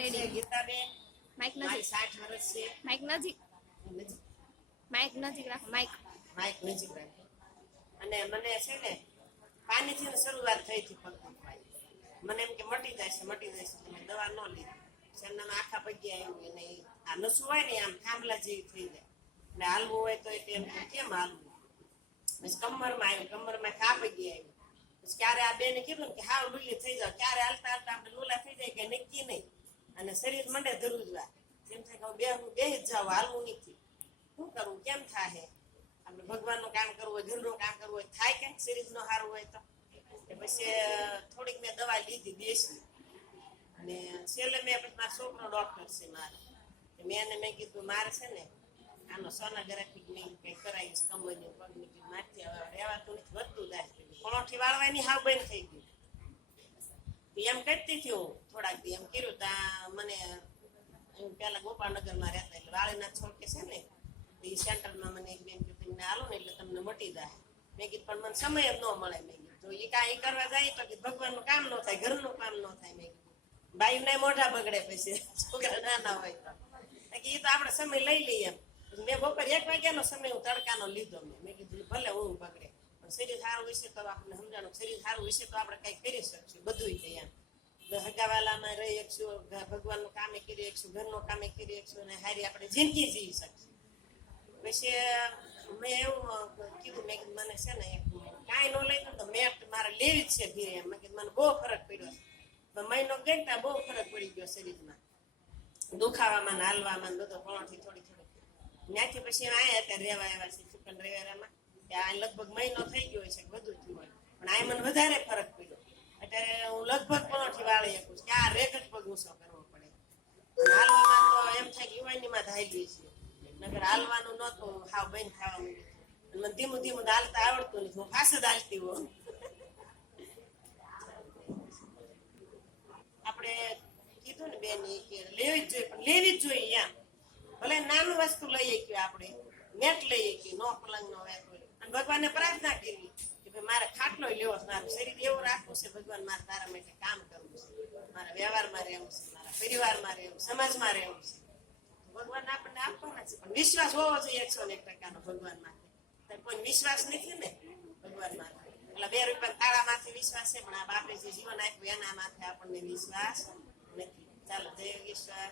Ready. Gitaben. Mike નજીક. સાઠ વર્ષ છે. માઇક નજીક. નજીક. માઇક નજીક રાખો માઇક માઇક નજીક રાખો. અને મને છે ને પાણીથી શરૂઆત થઈ હતી પગ મને એમ કે મટી જાય છે મટી જાય છે દવા ન લીધી આખા પગ્યા આવ્યું અને આ નસું હોય ને આમ થાંભલા જેવી થઈ જાય. એટલે હાલવું હોય તો એમ કેમ હાલવું? પછી કમરમાં આવ્યું કમરમાં ખા પગ્યા આવ્યું પછી ક્યારે આ બેને કીધું કે હાવ લુલી થઈ જાવ ક્યારે હાલતા હાલતા આપણે લુલા થઈ જાય કે નક્કી નહીં. અને શરીર મંડે ધરુજવા જેમ થાય કે બે બે જ જાવ, હાલવું નથી. શું કરવું કેમ થાય આપણે ભગવાનનું કામ કરવું હોય ઘરનું કામ કરવું હોય, થાય કેમ? શરીર નો સારું હોય તો. પછી થોડીક મેં દવા લીધી દેશી અને છેલ્લે મેં પછી મારો છોકરો ડોક્ટર છે મારો. મેં એને મેં કીધું, મારે છે ને, આનો સોનોગ્રાફી મેં કંઈ કરાવીશ કમરની પગની મારથી હવે રહેવાતું નથી, વધતું જાય. પણોઠી વાળવાની હાવ બંધ થઈ ગયું એમ કરતી થયો, થોડાક દી એમ કર્યું તા, મને પેલા ગોપાલનગરમાં રહેતા એટલે વાળીના છોડકે છે ને, એ સેન્ટરમાં મને એક બેન કીધું તમને હાલો ને એટલે તમને મટી જાય. મેં કીધું, પણ મને સમય જ ન મળે. મેં કીધું તો એ કાંઈ કરવા જાય તો ભગવાનનું કામ ન થાય, ઘરનું કામ ન થાય. મેં કીધું બાયુને મોઢા બગડે પછી, છોકરા નાના હોય તો. એ તો આપણે સમય લઈ લઈએ. એમ મેં બપોર એક વાગ્યાનો સમય હું તડકાનો લીધો મેં. મેં કીધું, ભલે હું બગડે. શરીર સારું વિશે તો આપણે સમજાણું શરીર સારું વિશે તો આપણે કઈ કરી શકશું બધું એમ. હગાવાલામાં રહી શકશું ભગવાનનું કામે કરી શકશું, ઘરનું કામે કરી શકશું અને હારી આપણે જિંદગી જીવી શકશું. પછી મેં એવું કીધું, મેં કીધું, મને છે ને કાંઈ ન લઈ તો મેટ મારે લેવી જ છે ધીરે એમ. મેં કીધું, મને બહુ ફરક પડ્યો છે. મહિનો ગઈ બહુ ફરક પડી ગયો શરીરમાં. દુખાવામાં હાલવામાં બધો પણોથી થોડી થોડી. ત્યાંથી પછી આયા અત્યારે રહેવા આવ્યા છે ચુકન રેવારામાં આ લગભગ મહિનો થઈ ગયો છે બધું થયું હોય પણ આ મને વધારે ફરક પડ્યો. અત્યારે હું લગભગ પણોથી વાળી શકું કે આ રેક જ પગ ઊંચો કરવો પડે. હાલવામાં તો એમ થાય કે યુવાનીમાં ધાયલી છે. નગર હાલવાનું નહોતું હાવ બંધ ખાવા માંડ્યું મને ધીમું ધીમું હાલતા આવડતું નથી. હું ફાસ જ હાલતી હોઉં. આપણે કીધું ને બેન કે લેવી જ જોઈએ, પણ લેવી જ જોઈએ એમ. ભલે નાનું વસ્તુ લઈએ કે આપણે, નેટ લઈએ કે નો પલંગ નો વેત હોય. અને ભગવાનને પ્રાર્થના કરવી કે ભાઈ મારે ખાટલો લેવો મારું શરીર એવું રાખવું છે, ભગવાન મારે તારા માટે કામ કરવું છે. મારા વ્યવહારમાં રહેવું છે, મારા પરિવારમાં રહેવું, સમાજમાં રહેવું છે. ભગવાન આપણને આપવાના છે, પણ વિશ્વાસ હોવો જોઈએ એકસો ને એક ટકાનો ભગવાન માટે. કોઈ વિશ્વાસ નથી ને? ભગવાન માટે. એટલે બે રૂપિયા તારા માથે વિશ્વાસ છે, પણ આ બાપે જે જીવન આપ્યું, એના માથે આપણને વિશ્વાસ નથી. ચાલો, જય ઈશ્વર